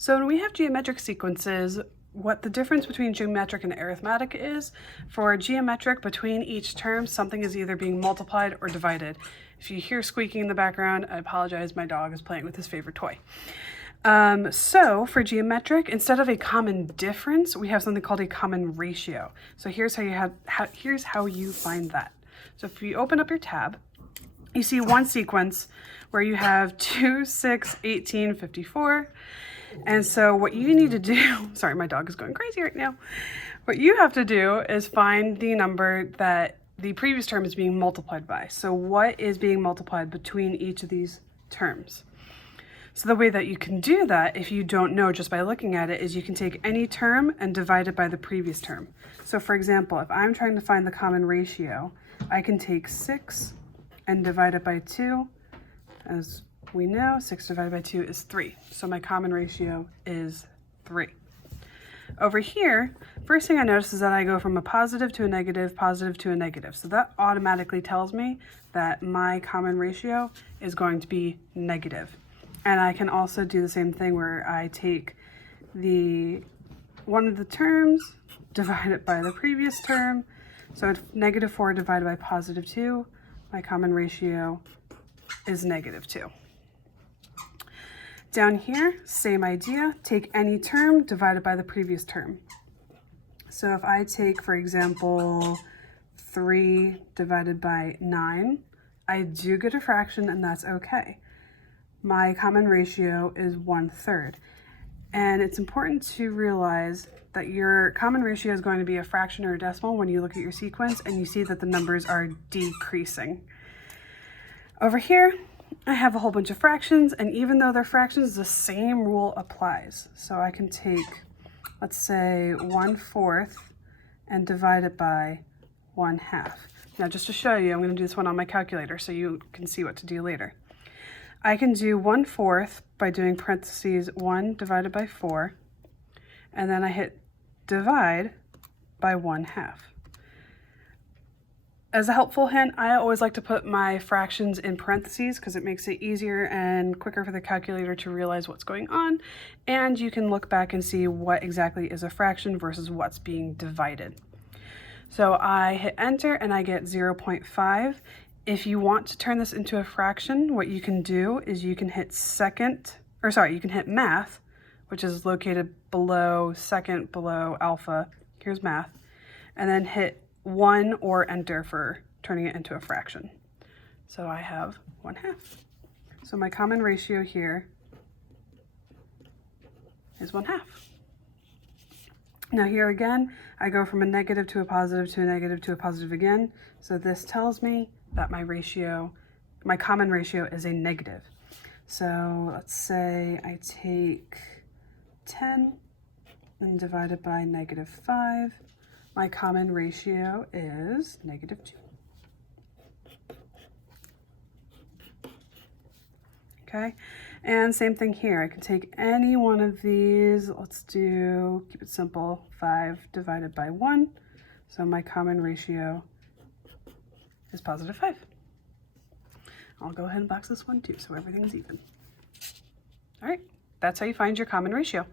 So when we have geometric sequences, what the difference between geometric and arithmetic is, for geometric, between each term, something is either being multiplied or divided. If you hear squeaking in the background, I apologize, my dog is playing with his favorite toy. So for geometric, instead of a common difference, we have something called a common ratio. So here's how you find that. So if you open up your tab, you see one sequence where you have 2, 6, 18, 54. And so what you need to do, sorry, my dog is going crazy right now. What you have to do is find the number that the previous term is being multiplied by. So what is being multiplied between each of these terms? So the way that you can do that, if you don't know just by looking at it, is you can take any term and divide it by the previous term. So for example, if I'm trying to find the common ratio, I can take 6 and divide it by 2. As we know, 6 divided by 2 is 3. So my common ratio is 3. Over here, first thing I notice is that I go from a positive to a negative to a negative. So that automatically tells me that my common ratio is going to be negative. And I can also do the same thing where I take one of the terms, divide it by the previous term. So if negative 4 divided by positive 2, my common ratio is negative 2. Down here, same idea, take any term divided by the previous term. So if I take, for example, 3 divided by 9, I do get a fraction, and that's okay. My common ratio is 1/3. And it's important to realize that your common ratio is going to be a fraction or a decimal when you look at your sequence and you see that the numbers are decreasing. Over here, I have a whole bunch of fractions, and even though they're fractions, the same rule applies. So I can take, let's say, 1/4 and divide it by 1/2. Now just to show you, I'm going to do this one on my calculator so you can see what to do later. I can do 1/4 by doing parentheses 1 divided by 4, and then I hit divide by 1/2. As a helpful hint, I always like to put my fractions in parentheses because it makes it easier and quicker for the calculator to realize what's going on, and you can look back and see what exactly is a fraction versus what's being divided. So I hit enter and I get 0.5. If you want to turn this into a fraction, what you can do is you can hit you can hit math, which is located below second, below alpha. Here's math, and then hit 1 or enter for turning it into a fraction. So I have 1/2. So my common ratio here is 1/2. Now here again, I go from a negative to a positive to a negative to a positive again. So this tells me that my common ratio is a negative. So let's say I take 10 and divide it by -5. My common ratio is -2. Okay, and same thing here. I can take any one of these. Let's keep it simple, 5 divided by 1. So my common ratio is +5. I'll go ahead and box this one too, so everything's even. All right, that's how you find your common ratio.